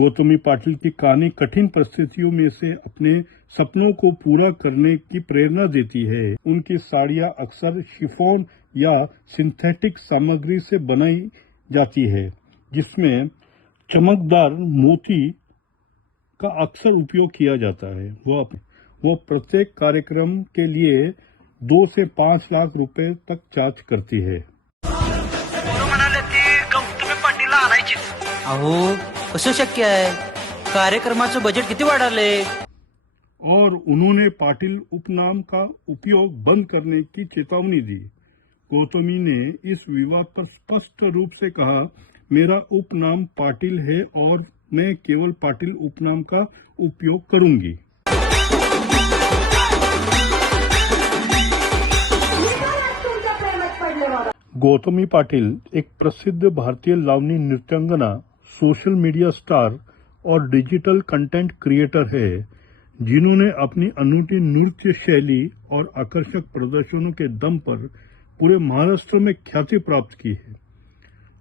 गौतमी पाटिल की कहानी कठिन परिस्थितियों में से अपने सपनों को पूरा करने की प्रेरणा देती है। उनकी साड़ियां अक्सर शिफॉन या सिंथेटिक सामग्री से बनाई जाती है, जिसमें चमकदार मोती का अक्सर उपयोग किया जाता है। वो प्रत्येक कार्यक्रम के लिए 2 से 5 लाख रुपए तक चार्ज करती है। अहो, कसं शक्य आहे? कार्यक्रमाचं बजेट किती वाढाले? और उन्होंने पाटिल उपनाम का उपयोग बंद करने की चेतावनी दी। गौतमी ने इस विवाद पर स्पष्ट रूप से कहा, मेरा उपनाम पाटिल है और मैं केवल पाटिल उपनाम का उपयोग करूंगी। गौतमी पाटिल एक प्रसिद्ध भारतीय लावनी नृत्यांगना, सोशल मीडिया स्टार और डिजिटल कंटेंट क्रिएटर है, जिन्होंने अपनी अनूठी नृत्य शैली और आकर्षक प्रदर्शनों के दम पर पूरे महाराष्ट्र में ख्याति प्राप्त की है।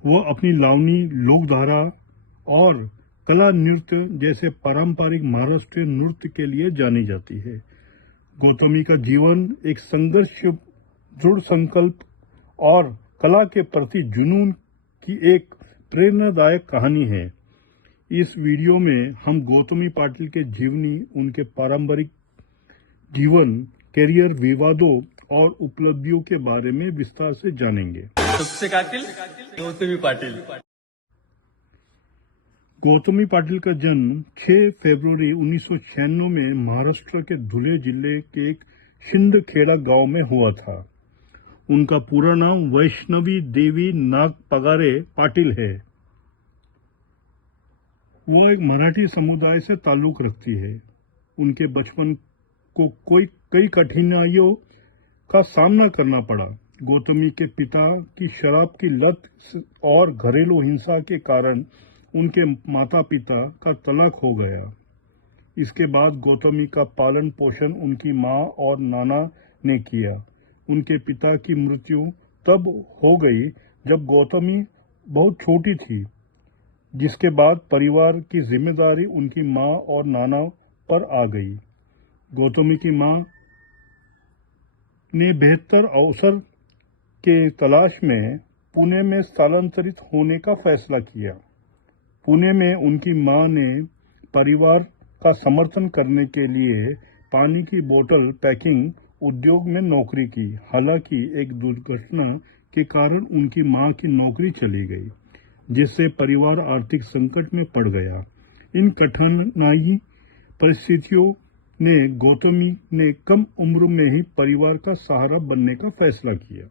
वह अपनी लावनी, लोकधारा और कला नृत्य जैसे पारंपरिक महाराष्ट्रीय नृत्य के लिए जानी जाती है। गौतमी का जीवन एक संघर्ष, दृढ़ संकल्प और कला के प्रति जुनून की एक प्रेरणादायक कहानी है। इस वीडियो में हम गौतमी पाटिल के जीवनी, उनके पारंपरिक जीवन, करियर, विवादों और उपलब्धियों के बारे में विस्तार से जानेंगे। सबसे कातिल गौतमी पाटिल। गौतमी पाटिल का जन्म 6 फरवरी 1996 में महाराष्ट्र के धुले जिले के एक शिंदखेड़ा गांव में हुआ था। उनका पूरा नाम वैष्णवी देवी नाग पगारे पाटिल है। वो एक मराठी समुदाय से ताल्लुक रखती है। उनके बचपन को कई कठिनाइयों का सामना करना पड़ा। गौतमी के पिता की शराब की लत और घरेलू हिंसा के कारण उनके माता पिता का तलाक हो गया। इसके बाद गौतमी का पालन पोषण उनकी मां और नाना ने किया। उनके पिता की मृत्यु तब हो गई जब गौतमी बहुत छोटी थी, जिसके बाद परिवार की जिम्मेदारी उनकी मां और नाना पर आ गई। गौतमी की मां ने बेहतर अवसर के तलाश में पुणे में स्थलांतरित होने का फैसला किया। पुणे में उनकी मां ने परिवार का समर्थन करने के लिए पानी की बोतल पैकिंग उद्योग में नौकरी की। हालांकि एक दुर्घटना के कारण उनकी मां की नौकरी चली गई, जिससे परिवार आर्थिक संकट में पड़ गया। इन कठिनाई परिस्थितियों ने गौतमी ने कम उम्र में ही परिवार का सहारा बनने का फैसला किया।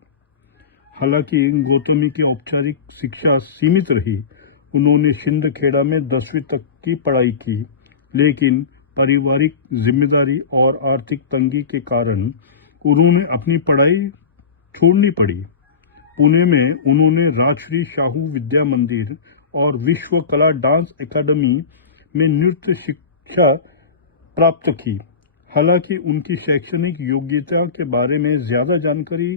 हालांकि गौतमी की औपचारिक शिक्षा सीमित रही। उन्होंने शिंदखेड़ा में 10वीं तक की पढ़ाई की, लेकिन पारिवारिक जिम्मेदारी और आर्थिक तंगी के कारण उन्होंने अपनी पढ़ाई छोड़नी पड़ी। पुणे में उन्होंने राजश्री शाहू विद्या मंदिर और विश्व कला डांस एकेडमी में नृत्य शिक्षा प्राप्त की। हालांकि उनकी शैक्षणिक योग्यता के बारे में ज्यादा जानकारी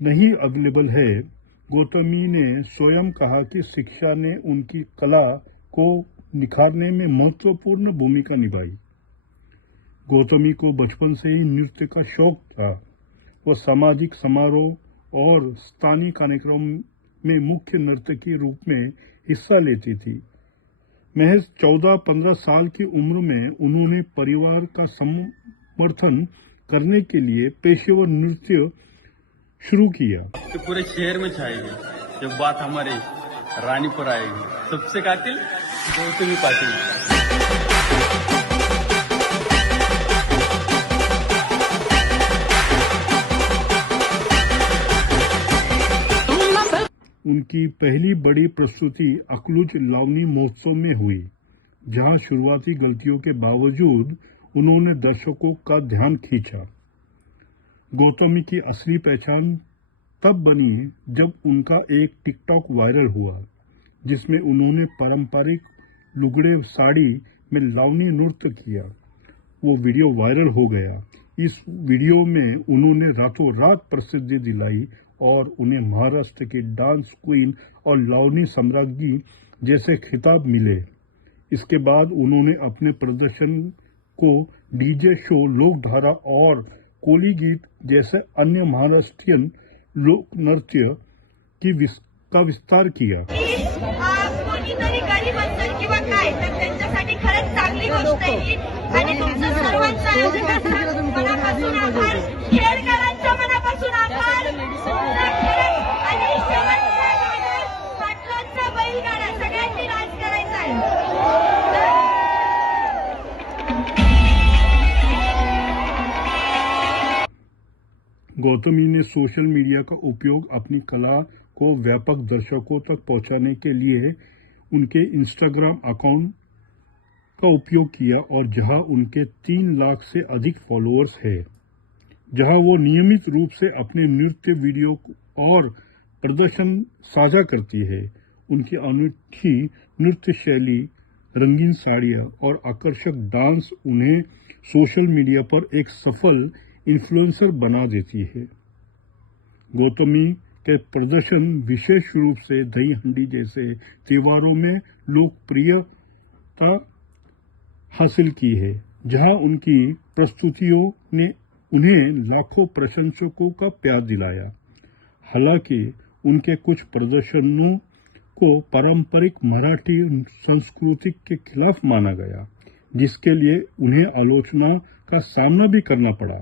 नहीं अवेलेबल है। गौतमी ने स्वयं कहा कि शिक्षा ने उनकी कला को निखारने में महत्वपूर्ण भूमिका निभाई। गौतमी को बचपन से ही नृत्य का शौक था। वह सामाजिक समारोह और स्थानीय कार्यक्रम में मुख्य नर्तकी के रूप में हिस्सा लेती थी। महज 14-15 साल की उम्र में उन्होंने परिवार का समर्थन करने के लिए पेशेवर नृत्य शुरू किया। तो पूरे शहर में छाएगी जब बात हमारे रानी पर आएगी। सबसे कातिल गौतमी पाटिल। उनकी पहली बड़ी प्रस्तुति अकलूज लावनी महोत्सव में हुई, जहां शुरुआती गलतियों के बावजूद उन्होंने दर्शकों का ध्यान खींचा। गौतमी की असली पहचान तब बनी जब उनका एक टिकटॉक वायरल हुआ, जिसमें उन्होंने पारंपरिक लुगड़े साड़ी में लावनी नृत्य किया। वो वीडियो वायरल हो गया। इस वीडियो में उन्होंने रातों रात प्रसिद्धि दिलाई और उन्हें महाराष्ट्र की डांस क्वीन और लावनी सम्राज्ञी जैसे खिताब मिले। इसके बाद उन्होंने अपने प्रदर्शन को डीजे शो, लोकधारा और कोली गीत जैसे अन्य महाराष्ट्रीयन लोक नृत्य का विस्तार किया। कोणीतरी गरीब असेल किंवा काय तर त्यांच्यासाठी खरंच चांगली गोष्ट आहे ही आणि तुमचं सर्वांचं आयोजन मनापासून आभार, खेळकरांच्या मनापासून आभार आणि शेवटचं गाणं पाटलांचा बैलगाडा सगळ्यांनी नाच करायचा आहे। गौतमी ने सोशल मीडिया का उपयोग अपनी कला को व्यापक दर्शकों तक पहुंचाने के लिए उनके इंस्टाग्राम अकाउंट का उपयोग किया और जहां उनके 3 लाख से अधिक फॉलोअर्स है, जहां वो नियमित रूप से अपने नृत्य वीडियो और प्रदर्शन साझा करती है। उनकी अनूठी नृत्य शैली, रंगीन साड़ियां और आकर्षक डांस उन्हें सोशल मीडिया पर एक सफल इन्फ्लुएंसर बना देती है। गौतमी के प्रदर्शन विशेष रूप से दही हंडी जैसे त्योहारों में लोकप्रियता हासिल की है, जहां उनकी प्रस्तुतियों ने उन्हें लाखों प्रशंसकों का प्यार दिलाया। हालांकि उनके कुछ प्रदर्शनों को पारंपरिक मराठी संस्कृति के खिलाफ माना गया, जिसके लिए उन्हें आलोचना का सामना भी करना पड़ा।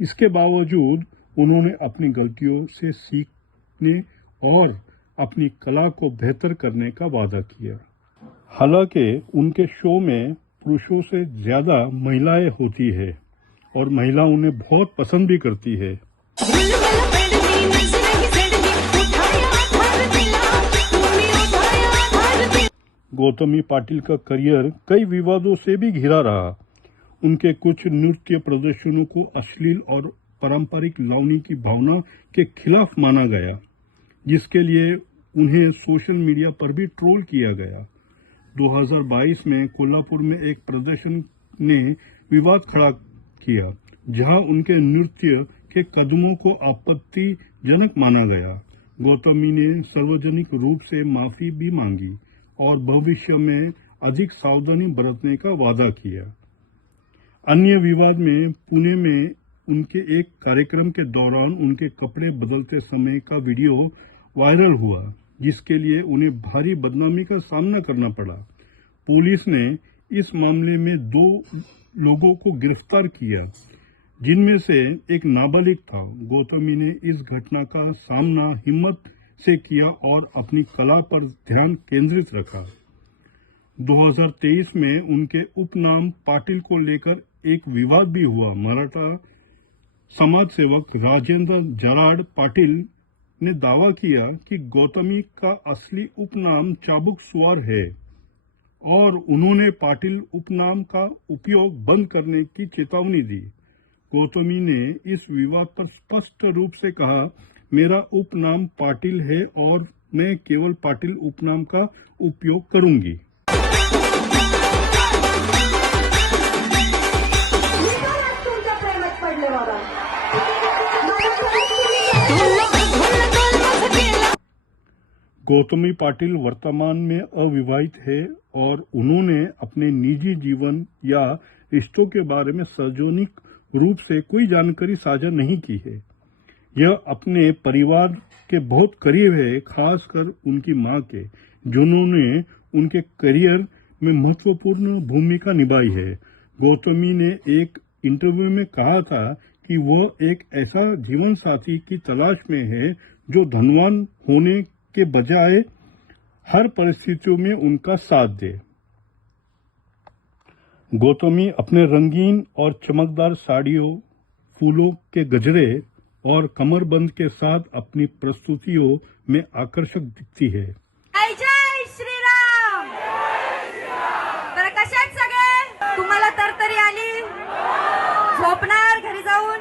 इसके बावजूद उन्होंने अपनी गलतियों से सीखने और अपनी कला को बेहतर करने का वादा किया। हालांकि उनके शो में पुरुषों से ज्यादा महिलाएं होती है और महिला उन्हें बहुत पसंद भी करती है। गौतमी पाटिल का करियर कई विवादों से भी घिरा रहा। उनके कुछ नृत्य प्रदर्शनों को अश्लील और पारंपरिक लावनी की भावना के खिलाफ माना गया, जिसके लिए उन्हें सोशल मीडिया पर भी ट्रोल किया गया। 2022 में कोल्हापुर में एक प्रदर्शन ने विवाद खड़ा किया, जहां उनके नृत्य के कदमों को आपत्तिजनक माना गया। गौतमी ने सार्वजनिक रूप से माफी भी मांगी और भविष्य में अधिक सावधानी बरतने का वादा किया। अन्य विवाद में पुणे में उनके एक कार्यक्रम के दौरान उनके कपड़े बदलते समय का वीडियो वायरल हुआ, जिसके लिए उन्हें भारी बदनामी का सामना करना पड़ा। पुलिस ने इस मामले में 2 लोगों को गिरफ्तार किया, जिनमें से एक नाबालिग था। गौतमी ने इस घटना का सामना हिम्मत से किया और अपनी कला पर ध्यान केंद्रित रखा। 2023 में उनके उपनाम पाटिल को लेकर एक विवाद भी हुआ। मराठा समाज सेवक राजेंद्र जराड पाटिल ने दावा किया कि गौतमी का असली उपनाम चाबुक स्वार है और उन्होंने पाटिल उपनाम का उपयोग बंद करने की चेतावनी दी। गौतमी ने इस विवाद पर स्पष्ट रूप से कहा, मेरा उपनाम पाटिल है और मैं केवल पाटिल उपनाम का उपयोग करूंगी। गौतमी पाटिल वर्तमान में अविवाहित है और उन्होंने अपने निजी जीवन या रिश्तों के बारे में सार्वजनिक रूप से कोई जानकारी साझा नहीं की है। यह अपने परिवार के बहुत करीब है, खासकर उनकी मां के, जिन्होंने उनके करियर में महत्वपूर्ण भूमिका निभाई है। गौतमी ने एक इंटरव्यू में कहा था कि वह एक ऐसा जीवन साथी की तलाश में है जो धनवान होने के बजाय हर परिस्थितियों में उनका साथ दे। गौतमी अपने रंगीन और चमकदार साड़ियों, फूलों के गजरे और कमरबंद के साथ अपनी प्रस्तुतियों में आकर्षक दिखती है। जय श्रीराम। तर कशात सगळे तुम्हाला तरतरी आली? झोपणार घरी जाऊन?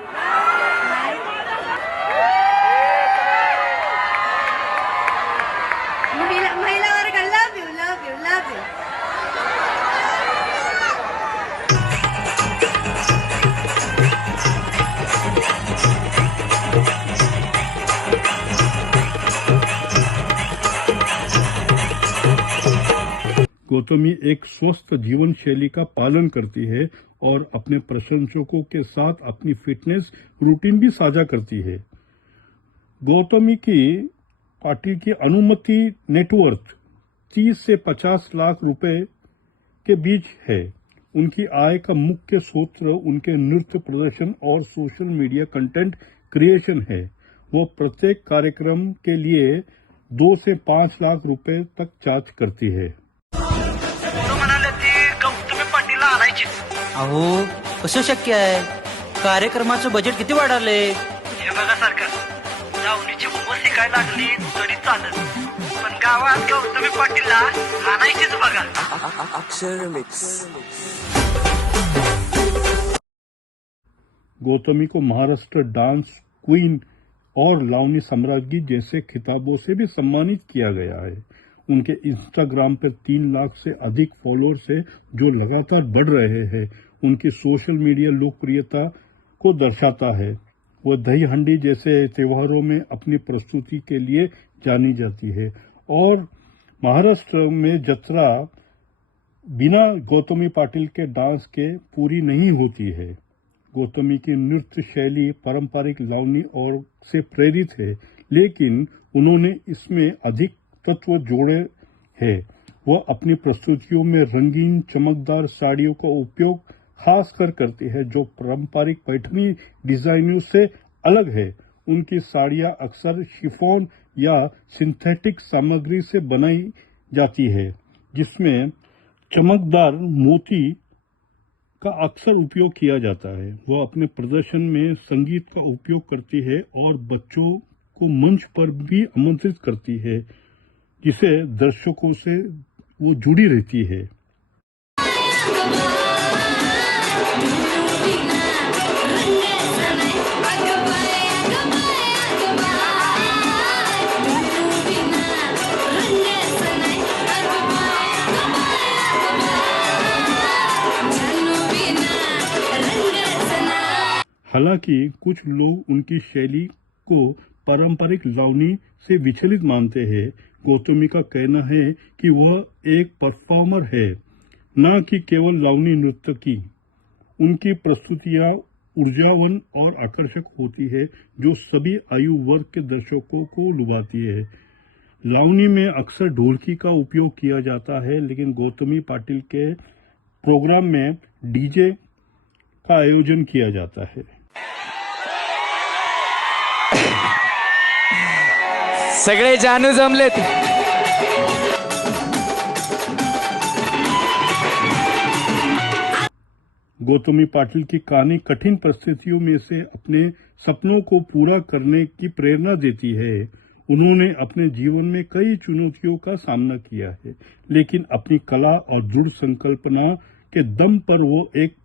महिला वर्ग love you love you love you. Gautami एक स्वस्थ जीवन शैली का पालन करती है और अपने प्रशंसकों के साथ अपनी फिटनेस रूटीन भी साझा करती है। गौतमी की पार्टी की अनुमति नेटवर्थ 30 से 50 लाख रुपए के बीच है। उनकी आय का मुख्य स्रोत उनके नृत्य प्रदर्शन और सोशल मीडिया कंटेंट क्रिएशन है। वो प्रत्येक कार्यक्रम के लिए 2 से 5 लाख रुपए तक चार्ज करती है। अहो कसं शक्य आहे? कार्यक्रमाचं बजेट किती वाढाले? हे बघा सरकार, लावणीची मुंबई शिकायला लागली तरी चालत, पण गावात गौतमी पाटीलला आणायचीच बघा. अक्षर मिक्स. गौतमी को महाराष्ट्र डांस क्वीन और लावनी सम्राज्ञी जैसे खिताबों से भी सम्मानित किया गया है। उनके इंस्टाग्राम पर 3 लाख से अधिक फॉलोअर्स है, जो लगातार बढ़ रहे हैं। उनकी सोशल मीडिया लोकप्रियता को दर्शाता है। वह दही हंडी जैसे त्योहारों में अपनी प्रस्तुति के लिए जानी जाती है और महाराष्ट्र में जत्रा बिना गौतमी पाटिल के डांस के पूरी नहीं होती है। गौतमी की नृत्य शैली पारंपरिक लावनी और से प्रेरित है, लेकिन उन्होंने इसमें अधिक तत्व जोड़े हैं। वह अपनी प्रस्तुतियों में रंगीन चमकदार साड़ियों का उपयोग खासकर करती है, जो पारंपरिक पैठनी डिजाइनों से अलग है। उनकी साड़ियां अक्सर शिफॉन या सिंथेटिक सामग्री से बनाई जाती है, जिसमें चमकदार मोती का अक्सर उपयोग किया जाता है। वह अपने प्रदर्शन में संगीत का उपयोग करती है और बच्चों को मंच पर भी आमंत्रित करती है, जिसे दर्शकों से वो जुड़ी रहती है। हालांकि कुछ लोग उनकी शैली को पारंपरिक लावनी से विचलित मानते हैं। गौतमी का कहना है कि वह एक परफॉर्मर है, न कि केवल लावनी नृत्य की। उनकी प्रस्तुतियां ऊर्जावान और आकर्षक होती है, जो सभी आयु वर्ग के दर्शकों को लुभाती है। लावनी में अक्सर ढोलकी का उपयोग किया जाता है, लेकिन गौतमी पाटिल के प्रोग्राम में डीजे का आयोजन किया जाता है। सगळे जानू जमलेत. गौतमी पाटिल की कहानी कठिन परिस्थितियों में से अपने सपनों को पूरा करने की प्रेरणा देती है। उन्होंने अपने जीवन में कई चुनौतियों का सामना किया है, लेकिन अपनी कला और दृढ़ संकल्पना के दम पर वो एक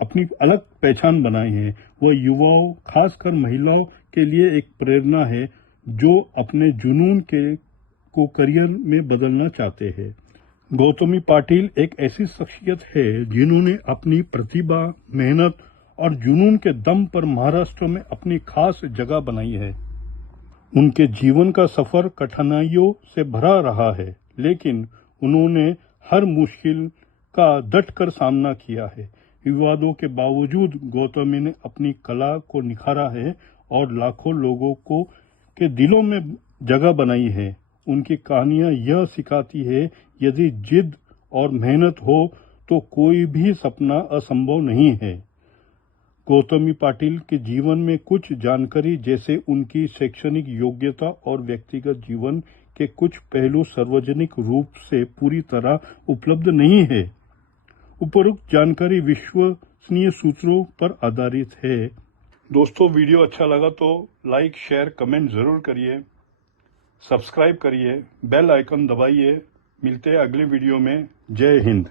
अपनी अलग पहचान बनाए हैं। वो युवाओं, खासकर महिलाओं के लिए एक प्रेरणा है, जो अपने जुनून को करियर में बदलना चाहते हैं। गौतमी पाटिल एक ऐसी शख्सियत है जिन्होंने अपनी प्रतिभा, मेहनत और जुनून के दम पर महाराष्ट्र में अपनी खास जगह बनाई है। उनके जीवन का सफर कठिनाइयों से भरा रहा है, लेकिन उन्होंने हर मुश्किल का डटकर सामना किया है। विवादों के बावजूद गौतमी ने अपनी कला को निखारा है और लाखों लोगों के दिलों में जगह बनाई है। उनकी कहानियां यह सिखाती है, यदि जिद और मेहनत हो तो कोई भी सपना असंभव नहीं है। गौतमी पाटिल के जीवन में कुछ जानकारी, जैसे उनकी शैक्षणिक योग्यता और व्यक्तिगत जीवन के कुछ पहलू सार्वजनिक रूप से पूरी तरह उपलब्ध नहीं है। उपरोक्त जानकारी विश्वसनीय सूत्रों पर आधारित है। दोस्तों, वीडियो अच्छा लगा तो लाइक, शेयर, कमेंट जरूर करिए, सब्सक्राइब करिए, बेल आइकन दबाइए। मिलते हैं अगले वीडियो में। जय हिंद।